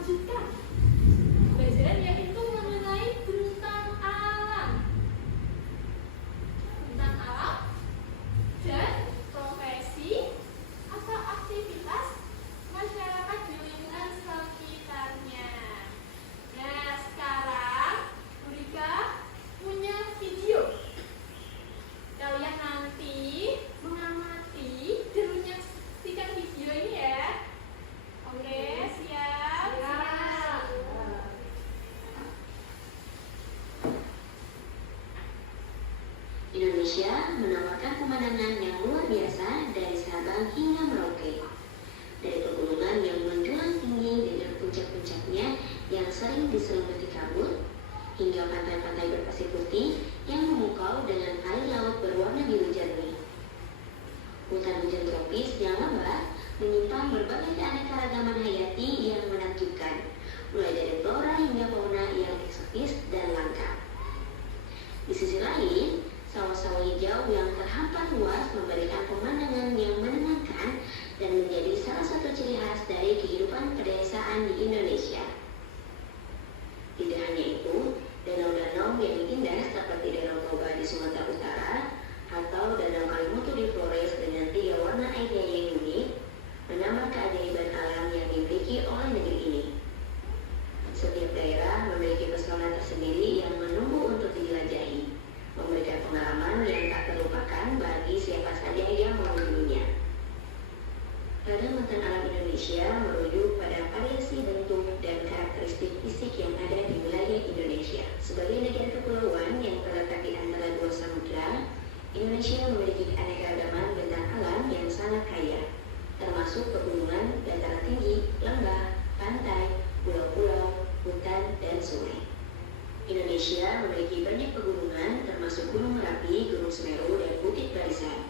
lanjutkan pembelajaran yaitu mengenai tentang alam. Tentang alam dan profesi atau aktivitas masyarakat di lingkungan sekitarnya. Nah, sekarang Bu Rika punya video. Kalian nanti mengamati dan menyaksikan video ini ya. Oke, siap? Siap. Indonesia menawarkan pemandangan yang luar biasa dari Sabang hingga Merauke. Dari pegunungan yang menjulang tinggi dengan puncak-puncaknya yang sering diselimuti kabut, hingga pantai-pantai berpasir putih yang memukau dengan air laut berwarna biru jernih. Hutan-hujan tropis yang lebat menyimpan berbagai keanekaragaman hayati yang menakjubkan, mulai dari flora hingga fauna yang eksotis dan langka. Di sisi lain, sawah-sawah hijau yang terhampar luas memberikan pemandangan yang menenangkan dan menjadi salah satu ciri khas dari kehidupan pedesaan di Indonesia. Tidak hanya itu, danau-danau yang indah seperti Danau Toba di Sumatera Utara atau Danau Kalimutu di Flores dengan 3 warna airnya yang unik menambah keajaiban alam yang dimiliki oleh negeri ini. Setiap daerah memiliki pesona tersendiri yang menunggu untuk dijelajahi, memberikan pengalaman yang tak terlupakan bagi siapa saja yang mengunjunginya. Pada Hutan Alam Indonesia merujuk pada variasi bentuk dan karakteristik fisik yang ada di wilayah Indonesia. Sebagai negara kepulauan yang terletak di antara 2 samudra, Indonesia memiliki keanekaragaman bentang alam yang sangat kaya, termasuk pegunungan, dataran tinggi, lembah, pantai, pulau-pulau, hutan, dan sungai. Indonesia memiliki banyak pegunungan termasuk Gunung Merapi, Gunung Semeru, dan Bukit Barisan.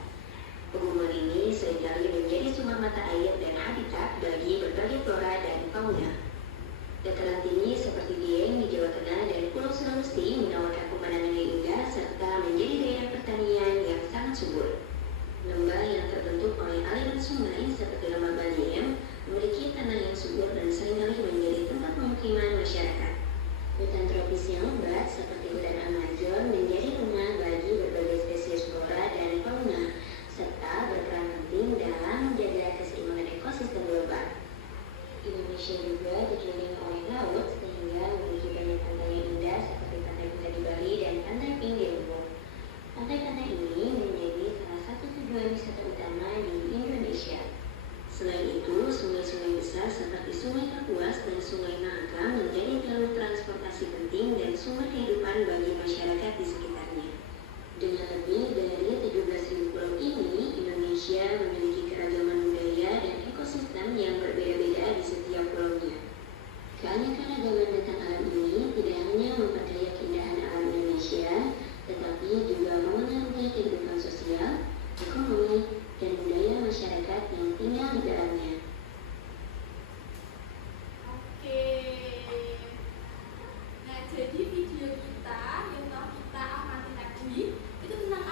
Pegunungan ini seringkali menjadi sumber mata air dan habitat bagi berbagai flora dan fauna. Dataran tinggi seperti Dieng di Jawa Tengah dan Pulau Sulawesi menawarkan pemandangan yang indah serta menjadi daerah pertanian yang sangat subur. Lembah yang terbentuk oleh aliran sungai seperti Lembah Baliem memiliki tanah yang subur dan seringkali menjadi tempat pemukiman masyarakat. Hutan tropis yang lebat seperti hutan Amazon menjadi rumah bagi berbagai spesies flora dan fauna, serta berperan penting dalam menjaga keseimbangan ekosistem global. Indonesia juga dikelilingi oleh laut sehingga memiliki banyak pantai yang indah seperti Pantai Kuta di Bali dan Pantai Pink di Lombok. Pantai-pantai ini menjadi salah satu tujuan wisata utama di Indonesia. Selain itu, sungai-sungai besar seperti Sungai Kapuas dan Sungai Mahakam menjadi jalur transportasi penting dan sumber kehidupan bagi masyarakat di sekitarnya. Dengan lebih dari 17.000 pulau ini, Indonesia memiliki keragaman budaya dan ekosistem yang berbeda-beda di setiap pulaunya. Keanekaragaman bentang alam ini tidak hanya memperdaya keindahan alam Indonesia, tetapi juga memengaruhi kehidupan sosial, ekonomi, dan budaya masyarakat yang tinggal di dalamnya. Oke. Nah, jadi video kita yang telah kita amati tadi itu tentang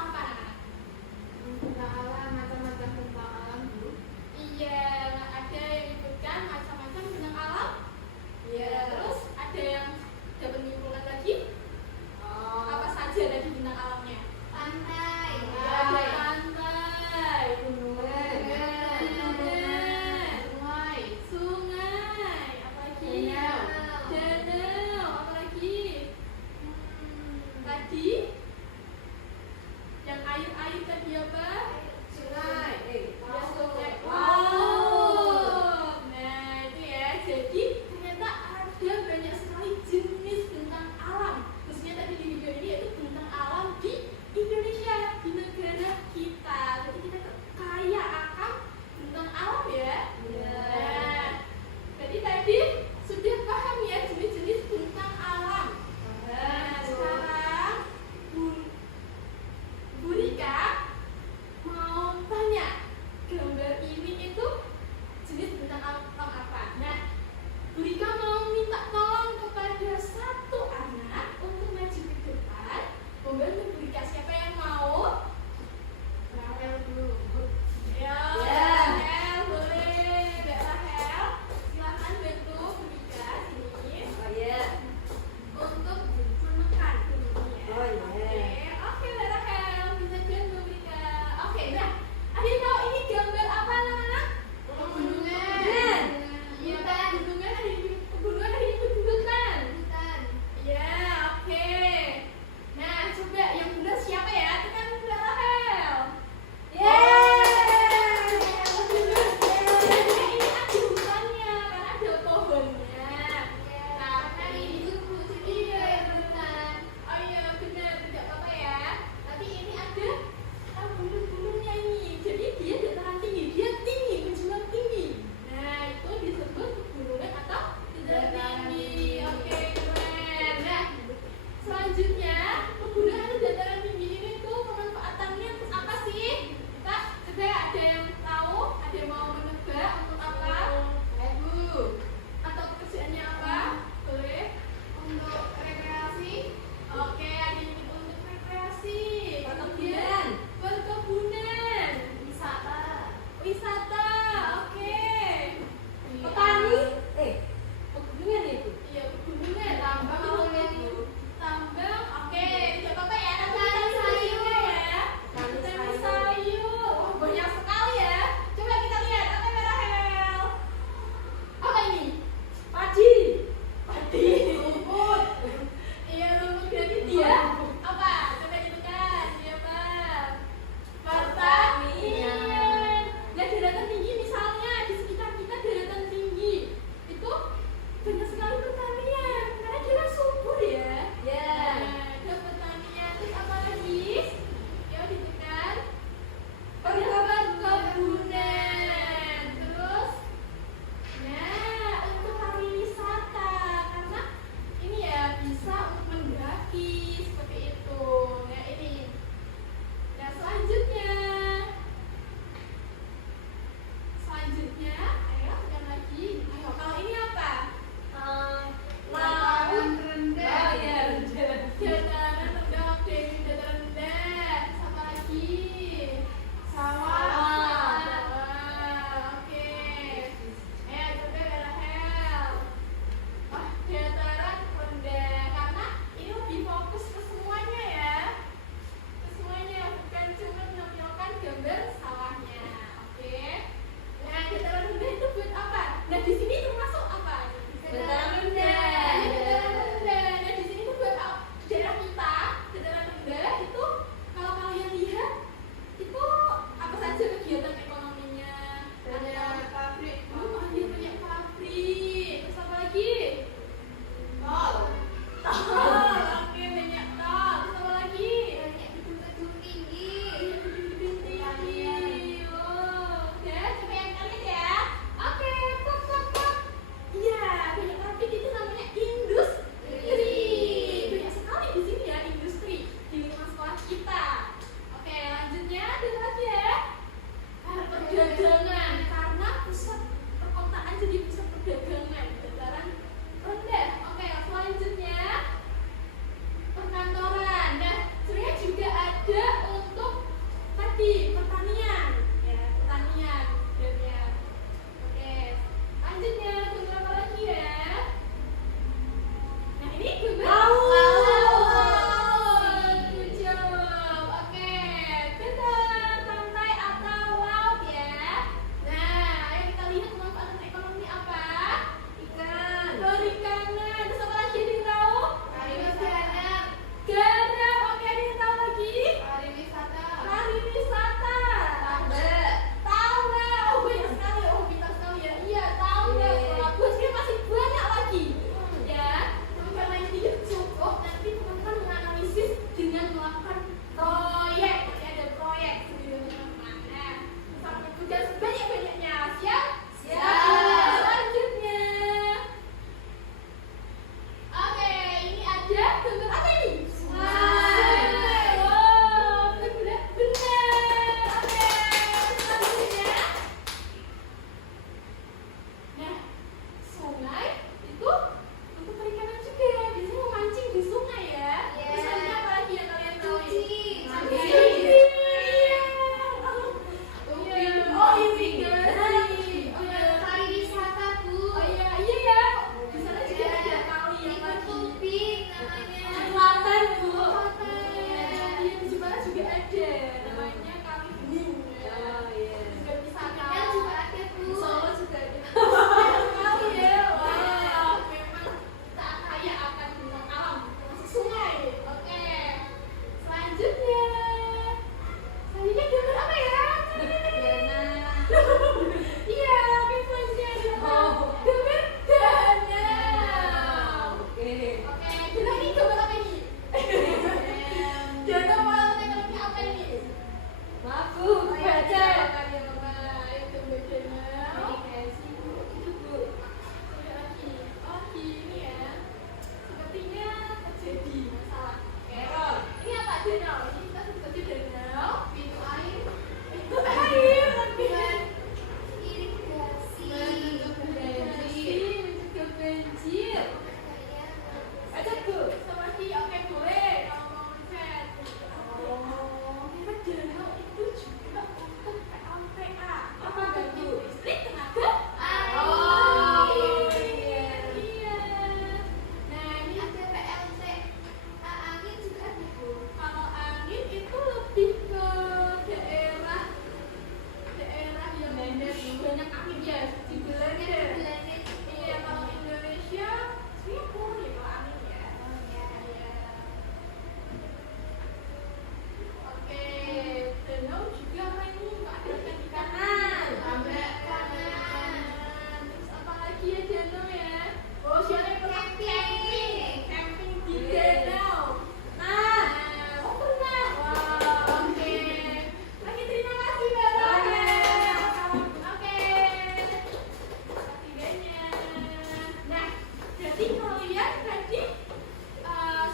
kalian tadi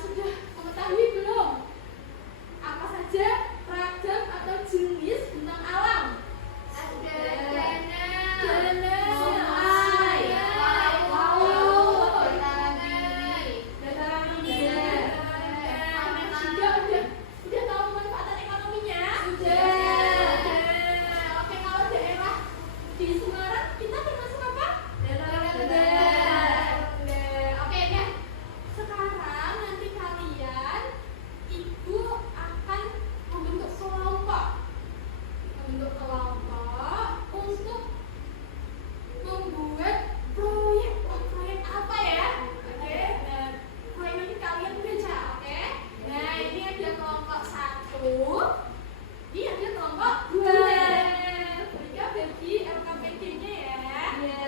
sudah mengetahui belum apa saja ragam atau jenis bintang alam? Ada dataran tinggi. Juga udah tahu manfaat ekonominya? Oke, kalau daerah di Semarang kita termasuk apa? Oke ya. Sekarang nanti kalian ibu akan membentuk kelompok untuk membuat proyek. Proyek apa ya? Oke, nah, proyek nanti kalian baca, oke? Nah, ini ada kelompok 1, ini ada kelompok 2. Mereka bagi LKPD-nya ya. Iya.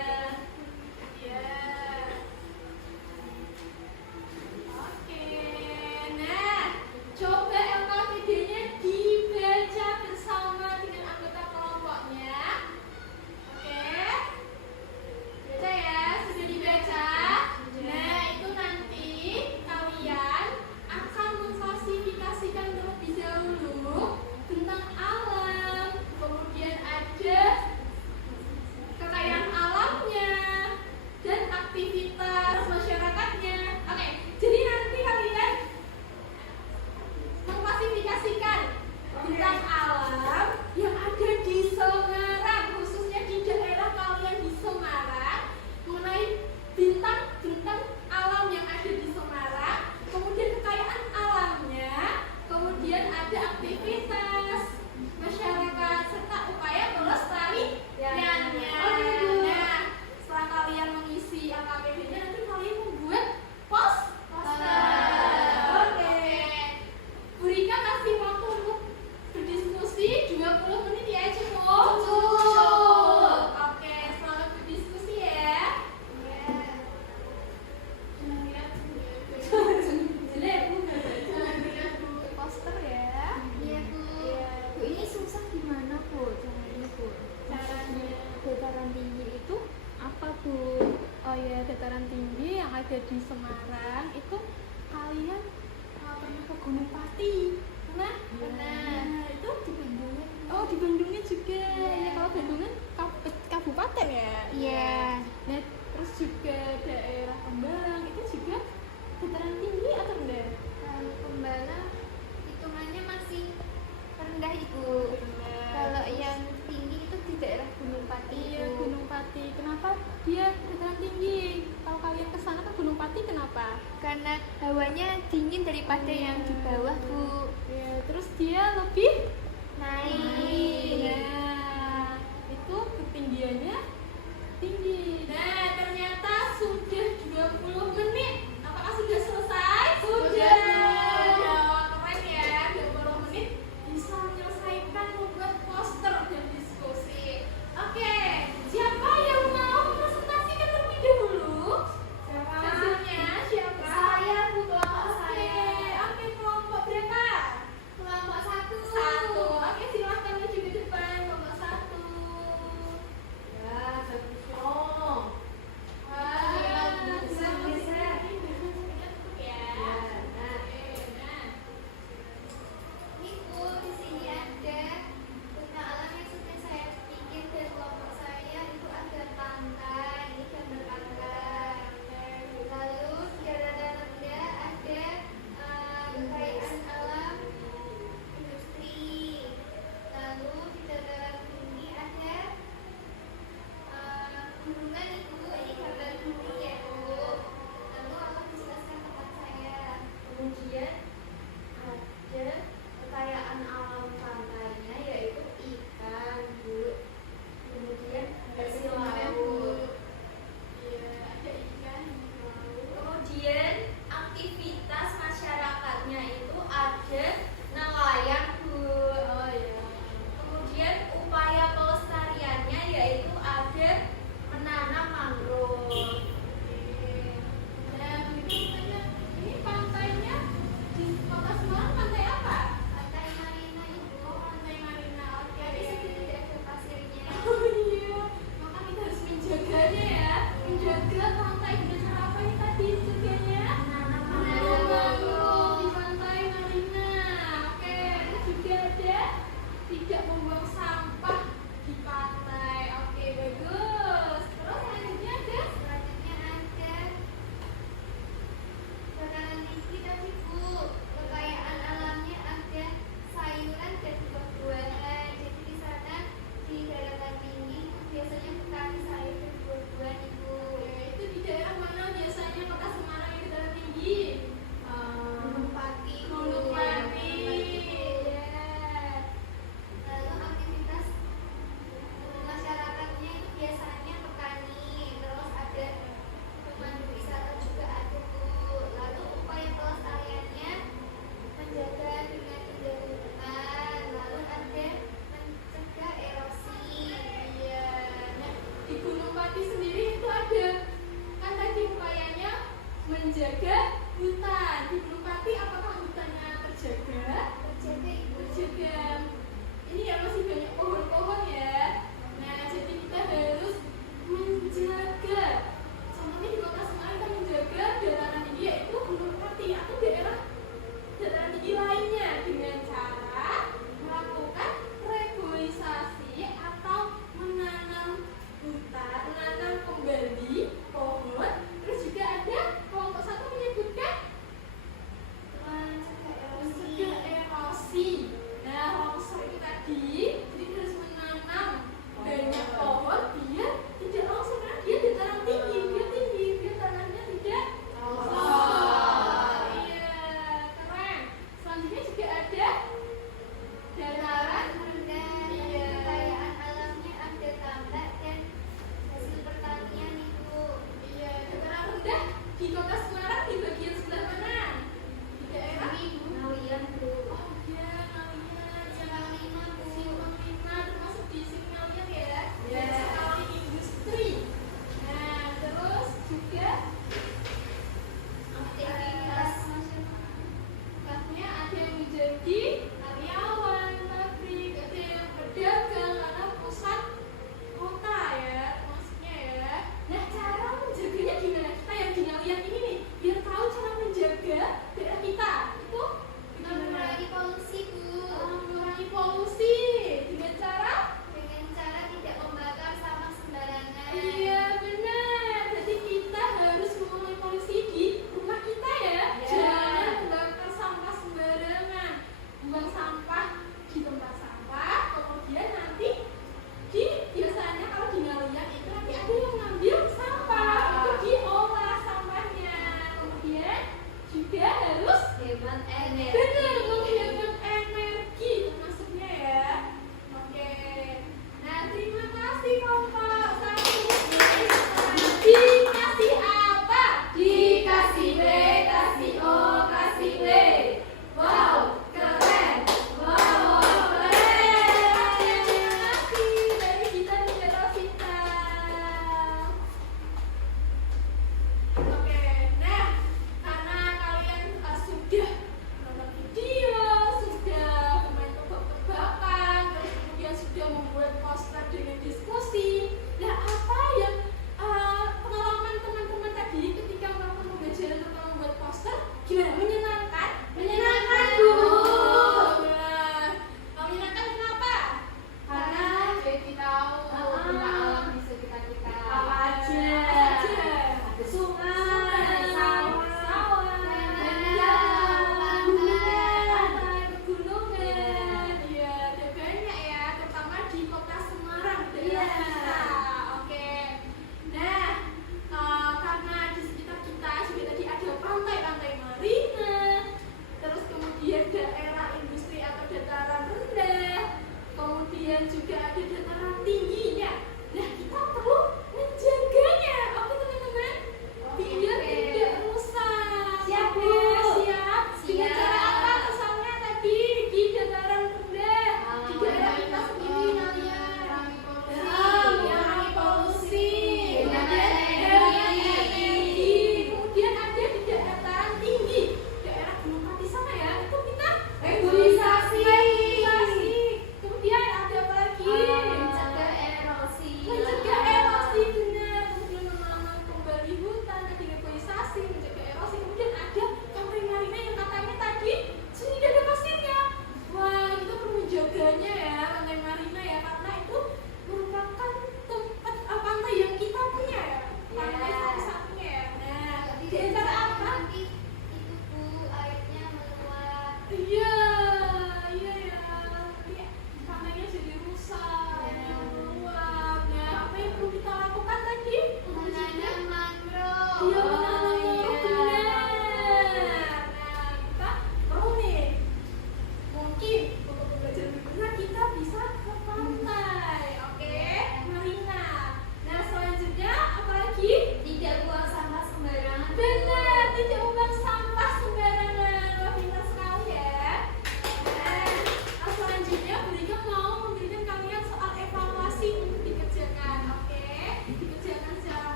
Oke, nah coba LKPD-nya dibaca bersama dengan anggota kelompoknya. Oke, baca ya, sudah dibaca. Nah, itu nanti kalian akan mengklasifikasikan terlebih dahulu tentang alam, kemudian ada kekayaan alamnya dan aktivitas masyarakatnya. Oke, jadi nanti kalian mengklasifikasikan bintang alam yang ada di Semarang, khususnya di daerah kalian di Semarang, mengenai bintang alam yang ada di Semarang, kemudian kekayaan alamnya, kemudian ada aktivitas masyarakat serta upaya pelestariannya. Nah, setelah kalian mengisi LKPD-nya, nanti kalian membuat poster. Oke. Bu Rika kasih waktu untuk berdiskusi 20 menit ya, cukup? Cukup. Oke, selamat berdiskusi ya. Jangan lihat poster ya. Iya Bu. Bu, ini susah gimana Bu? Caranya Bu. Caranya Dataran tinggi itu apa Bu? Oh ya, dataran tinggi yang ada di Semarang itu kalian pernah ke Gunung Pati? Pernah? Nah, itu Di Bandungnya. oh di Bandungnya juga. Ya, kalau Bandung kan kabupaten ya. Iya. Nah, terus juga daerah Pembalang itu juga dataran tinggi atau enggak? Kalau Pembalang hitungannya masih rendah Ibu. Kalau yang tinggi itu di daerah Gunung Pati. Iya, Bu. Gunung Pati. Kenapa dia dataran tinggi? Kalau kalian ke sana ke Gunung Pati kenapa? Karena hawanya dingin daripada yang di bawah Bu. Ya, terus dia lebih Naik. Nah, itu ketinggiannya tinggi. Nah, ternyata sudah 20 menit. Apakah sudah selesai? Sudah. Keren ya, 20 menit bisa menyelesaikan membuat poster dan diskusi. Oke, siapa yang mau presentasikan terlebih dahulu? Hasilnya siapa? Saya, Bu, kelompok saya. Oke, kelompok berapa? Kelompok 1. Satu. Oke, silahkan maju ke depan kelompok 1. Ya. tinggi tadi Bu, kekayaan alamnya ada sayuran dan buah-buahan. Jadi di sana di daratan tinggi itu biasanya petani sayur dan buah-buahan Ibu. Itu di daerah mana biasanya kota Semarang yang daerah tinggi? Gunung Pati. Gunung Pati. Ya. Lalu aktivitas masyarakatnya itu biasanya petani, terus ada pemandu wisata juga ada Bu. Lalu upaya pelestariannya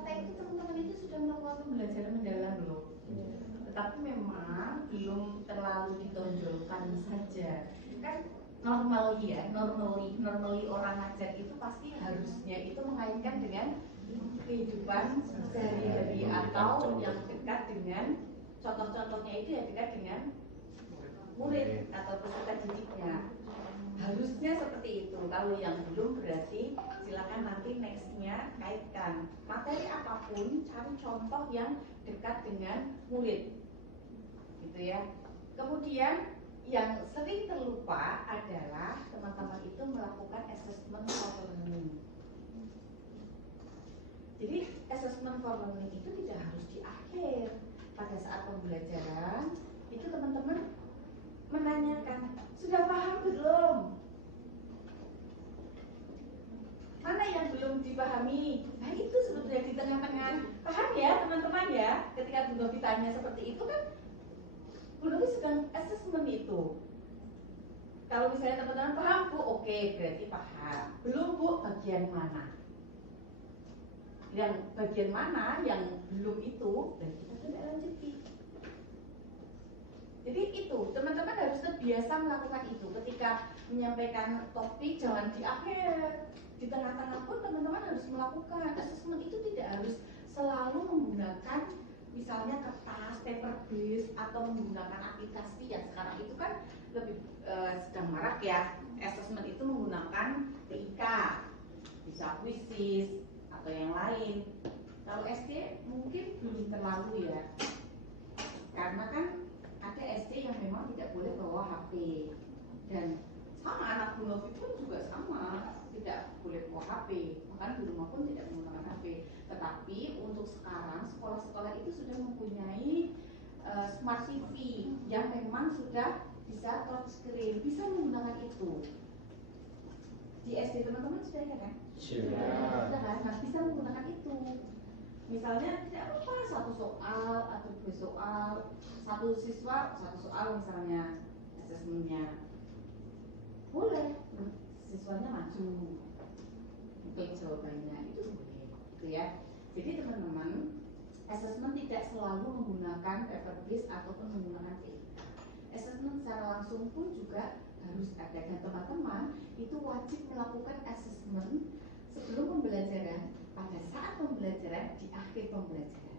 kata itu teman-teman itu sudah melakukan pembelajaran mendalam loh. Tetapi memang belum terlalu ditonjolkan saja. Kan normally orang ngajar itu pasti harusnya itu mengaitkan dengan kehidupan sehari-hari atau yang dekat dengan contoh-contohnya itu yang dekat dengan murid atau peserta didiknya. Harusnya seperti itu. Kalau yang belum berarti silakan nanti nextnya kaitkan materi apapun, cari contoh yang dekat dengan murid, gitu ya. Kemudian yang sering terlupa adalah teman-teman itu melakukan assessment for learning. Jadi assessment for learning itu tidak harus di akhir. Pada saat pembelajaran itu teman-teman menanyakan, sudah paham belum? Mana yang belum dipahami? Nah itu sebetulnya di tengah-tengah. Paham ya teman-teman ya? Ketika Bu Novi tanya seperti itu kan Bu Novi sedang assessment itu. Kalau misalnya teman-teman paham Bu, oke, berarti paham. Belum Bu, bagian mana? Yang bagian mana yang belum itu, dan kita tidak lanjuti. Jadi itu, teman-teman harus terbiasa melakukan itu. Ketika menyampaikan topik, jangan di akhir. Di tengah-tengah pun teman-teman harus melakukan. Assessment itu tidak harus selalu menggunakan misalnya kertas, paper base, atau menggunakan aplikasi yang sekarang itu kan lebih sedang marak ya. Assessment itu menggunakan TIK, bisa quizzes, atau yang lain. Kalau SD mungkin belum terlalu ya, karena kan ada SD yang memang tidak boleh bawa HP, dan sama anak Bu Novi pun juga sama, tidak boleh bawa HP, bahkan di rumah pun tidak menggunakan HP. Tetapi untuk sekarang sekolah-sekolah itu sudah mempunyai smart TV yang memang sudah bisa touchscreen, bisa menggunakan itu. Di SD teman-teman sudah ada kan? Sudah kan? Nah, bisa menggunakan itu. Misalnya tidak apa-apa satu soal atau dua soal, satu siswa satu soal misalnya asesmennya, boleh siswanya maju untuk jawabannya, itu boleh, gitu ya. Jadi teman-teman, asesmen tidak selalu menggunakan paper base ataupun menggunakan TIK. Asesmen secara langsung pun juga harus ada, dan teman-teman itu wajib melakukan asesmen sebelum pembelajaran, pada saat pembelajaran, di akhir pembelajaran.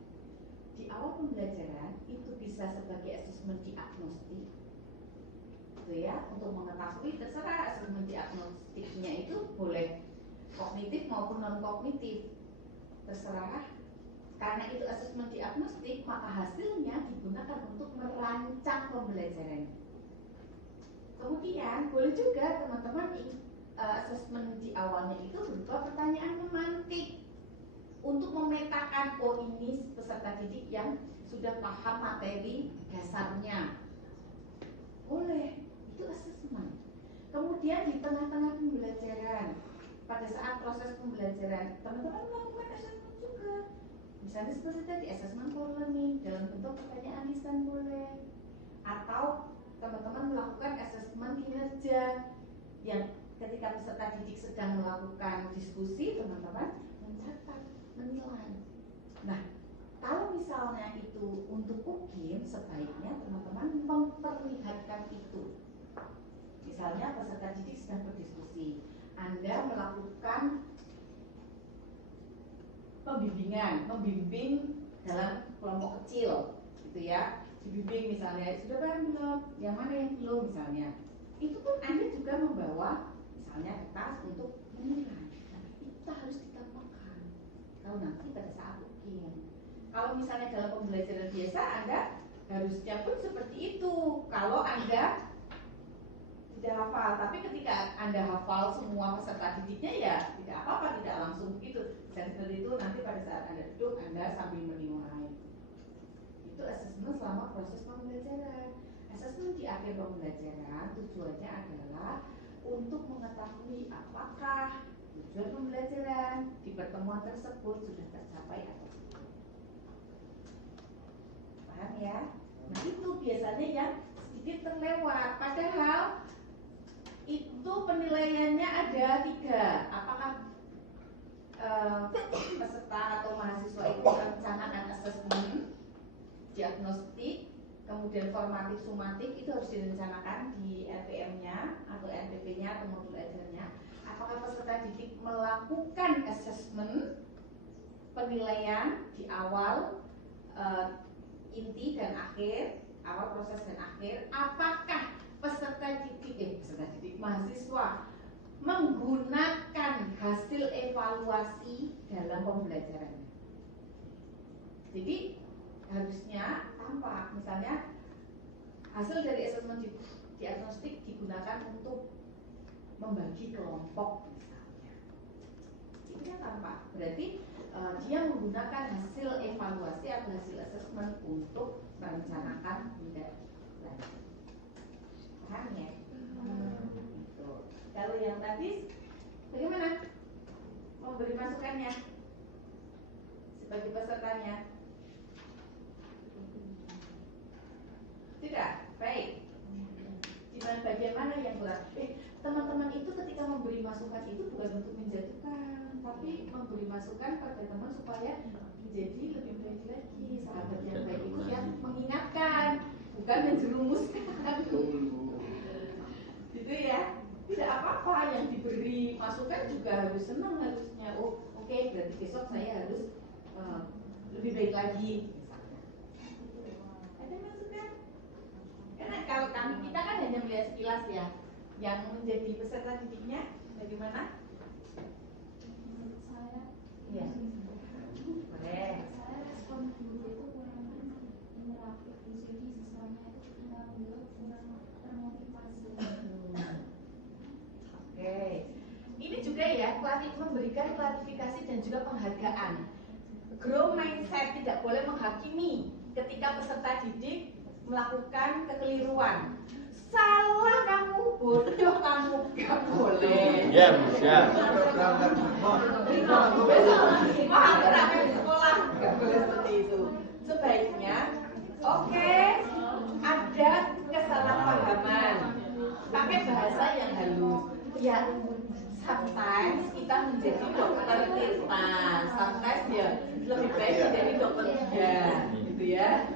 Di awal pembelajaran itu bisa sebagai asesmen diagnostik, gitu ya, untuk mengetahui terserah asesmen diagnostiknya itu boleh kognitif maupun non kognitif, terserah. Karena itu asesmen diagnostik, maka hasilnya digunakan untuk merancang pembelajaran. Kemudian boleh juga teman-teman asesmen di awalnya itu berupa pertanyaan memantik untuk memetakan, oh ini peserta didik yang sudah paham materi dasarnya. Boleh, itu asesmen. Kemudian di tengah-tengah pembelajaran, pada saat proses pembelajaran, teman-teman melakukan asesmen juga. Misalnya seperti tadi, assessment for learning dalam bentuk pertanyaan lisan boleh, atau teman-teman melakukan asesmen kinerja yang ketika peserta didik sedang melakukan diskusi, teman-teman mencatat, menilai. Nah, kalau misalnya itu untuk UGIM, sebaiknya teman-teman memperlihatkan itu. Misalnya peserta didik sedang berdiskusi, Anda melakukan membimbing dalam kelompok kecil, gitu ya. Dibimbing misalnya, sudah paham belum? Yang mana yang belum misalnya? Itu pun Anda juga membawa misalnya kertas untuk menilai. Nah, itu harus ditambahkan kalau nanti pada saat ujian. Kalau misalnya dalam pembelajaran biasa, Anda harusnya pun seperti itu. Kalau Anda tidak hafal, tapi ketika Anda hafal semua peserta didiknya, ya tidak apa-apa, tidak langsung begitu. Dan seperti itu nanti pada saat Anda duduk, Anda sambil menilai. Itu asesmen selama proses pembelajaran. Asesmen di akhir pembelajaran tujuannya adalah untuk mengetahui apakah tujuan pembelajaran di pertemuan tersebut sudah tercapai atau tidak. Paham ya? Nah itu biasanya yang sedikit terlewat. Padahal itu penilaiannya ada 3. Apakah peserta atau mahasiswa itu merencanakan asesmen, diagnostik, kemudian formatif, sumatif itu harus direncanakan di RPM-nya atau RPP-nya atau modul ajarnya. Apakah peserta didik melakukan asesmen, penilaian di awal, inti dan akhir, awal proses dan akhir? Apakah peserta didik, mahasiswa menggunakan hasil evaluasi dalam pembelajarannya? Jadi harusnya tampak, misalnya hasil dari asesmen diagnostik digunakan untuk membagi kelompok misalnya, itu kan tampak. Berarti dia menggunakan hasil evaluasi atau hasil asesmen untuk merencanakan tindak lanjut. Paham ya? Gitu. Kalau yang tadi bagaimana memberi masukannya sebagai pesertanya? Tidak, baik. Di bagian mana yang kurang? Teman-teman itu ketika memberi masukan itu bukan untuk menjatuhkan, tapi memberi masukan pada teman supaya menjadi lebih baik lagi. Sahabat yang baik itu yang mengingatkan, bukan menjerumuskan. Gitu ya. Tidak apa-apa, yang diberi masukan juga harus senang harusnya. Oh, oke, berarti besok saya harus lebih baik lagi misalnya. Ada masukan? Karena kalau kita kan hanya melihat sekilas ya. Yang menjadi peserta didiknya bagaimana? Menurut saya, Iya. Boleh. saya respon guru itu kurang interaktif, jadi siswanya itu ketika beliau kurang termotivasi. Oke. Ini juga ya, memberikan klarifikasi dan juga penghargaan. Grow mindset, tidak boleh menghakimi ketika peserta didik melakukan kekeliruan. Salah kamu, bodoh kamu, gak boleh. Ya, bisa. Wah, aku rapi di sekolah, gak boleh seperti itu. Sebaiknya, oke, ada kesalahpahaman, pakai bahasa yang halus. Ya, sometimes kita menjadi dokter Tirta, sometimes ya lebih baik menjadi dokter Dia, gitu ya.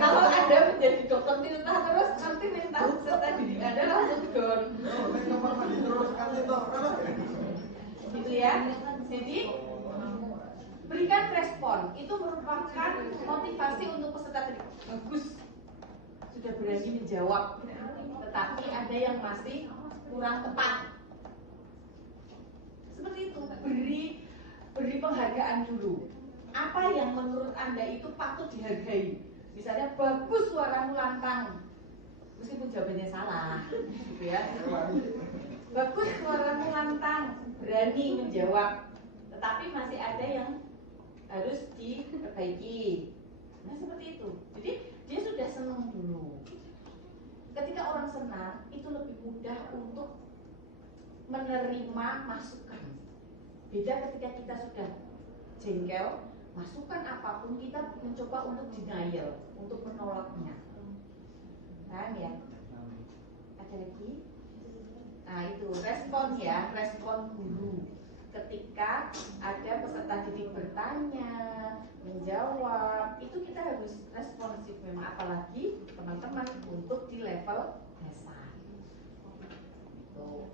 Kalau Anda menjadi dokter Tirta terus nanti mental peserta didik Anda langsung down. Gitu ya. Jadi berikan respon, itu merupakan motivasi untuk peserta didik. Bagus, sudah berani menjawab, tetapi ada yang masih kurang tepat. Seperti itu, beri penghargaan dulu. Apa yang menurut Anda itu patut dihargai? Misalnya, bagus suaramu lantang, meskipun jawabannya salah, gitu ya. Bagus suaramu lantang, berani menjawab, tetapi masih ada yang harus diperbaiki. Nah, seperti itu. Jadi dia sudah senang dulu. Ketika orang senang, itu lebih mudah untuk menerima masukan. Beda ketika kita sudah jengkel, masukan apapun kita mencoba untuk denial, untuk menolaknya. Paham ya? Ada lagi? Nah itu respon ya, respon guru. Ketika ada peserta didik bertanya, menjawab, itu kita harus responsif memang, apalagi teman-teman untuk di level dasar. Tuh.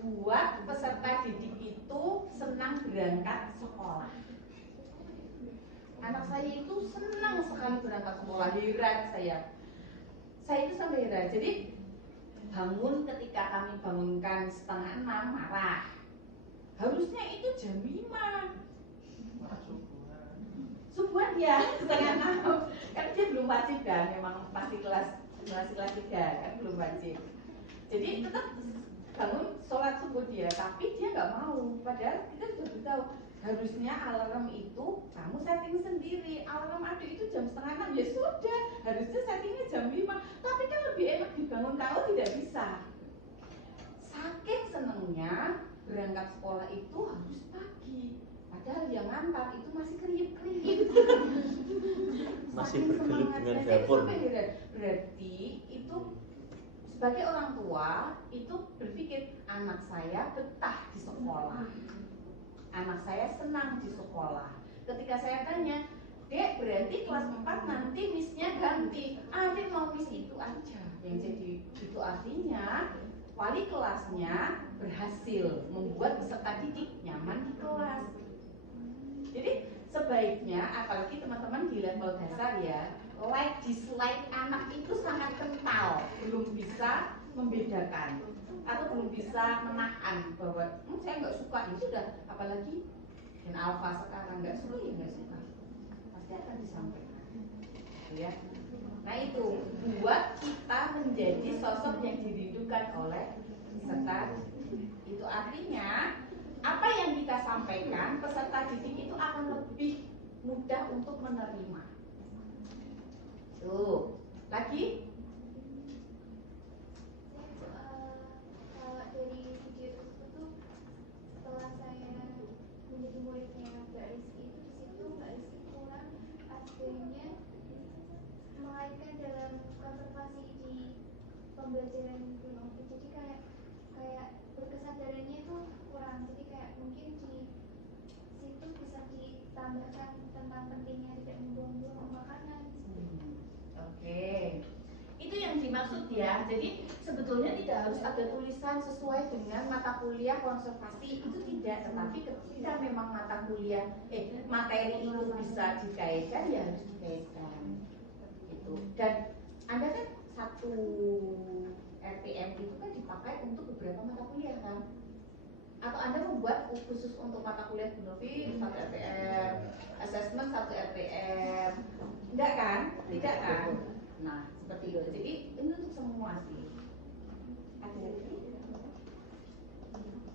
Buat peserta didik itu senang berangkat sekolah. Anak saya itu senang sekali berangkat sekolah, heran saya. Saya itu sampai heran. Jadi bangun ketika kami bangunkan 5:30 marah. Harusnya itu jam 5. Subuhan ya 5:30. Kan dia belum wajib kan, memang masih kelas 3 kan belum wajib. Jadi tetap bangun sholat subuh dia, tapi dia nggak mau. Padahal kita sudah beritahu harusnya alarm itu kamu setting sendiri. Alarm adik itu jam 5:30 ya sudah. Harusnya settingnya jam 5. Tapi kan lebih enak dibangun, kalau tidak bisa. Saking senengnya berangkat sekolah itu harus pagi. Padahal yang ngantar itu masih kriip-kriip. Masih bergelut dengan dapur. Berarti itu sebagai orang tua itu berpikir anak saya betah di sekolah. anak saya senang di sekolah. Ketika saya tanya, Dek, berarti kelas 4 nanti Miss-nya ganti. Dek mau Miss itu aja. Yang jadi itu artinya wali kelasnya berhasil membuat peserta didik nyaman di kelas. Jadi sebaiknya, apalagi teman-teman di level dasar ya, like dislike anak itu sangat kental, belum bisa membedakan atau belum bisa menahan bahwa saya nggak suka ini sudah, apalagi dan alfa sekarang nggak suka ya nggak suka, pasti akan disampaikan, gitu ya. Nah itu buat kita menjadi sosok yang dirindukan oleh peserta. Itu artinya apa yang kita sampaikan peserta didik itu akan lebih mudah untuk menerima. Tuh, lagi? Kalau dari video tersebut tuh, setelah saya menjadi muridnya Mbak Rizky itu, di situ Mbak Rizky kurang adanya melainkan dalam konservasi di pembelajaran biologi. Jadi kayak berkesadarannya itu kurang. Jadi kayak mungkin di situ bisa ditambahkan tentang pentingnya tidak membuang-buang makanan. Oke, itu yang dimaksud ya. Jadi sebetulnya tidak harus ada tulisan sesuai dengan mata kuliah konservasi, itu tidak. Tetapi ketika memang mata kuliah materi itu bisa dikaitkan, ya harus dikaitkan. Gitu. Dan Anda kan satu RPM itu kan dipakai untuk beberapa mata kuliah kan? Atau Anda membuat khusus untuk mata kuliah biologi satu RPM, assessment satu RPM, enggak kan? Tidak kan? Nah seperti itu. Jadi ini untuk semua sih. Ada lagi?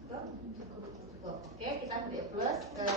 Cukup. Oke, kita beri plus ke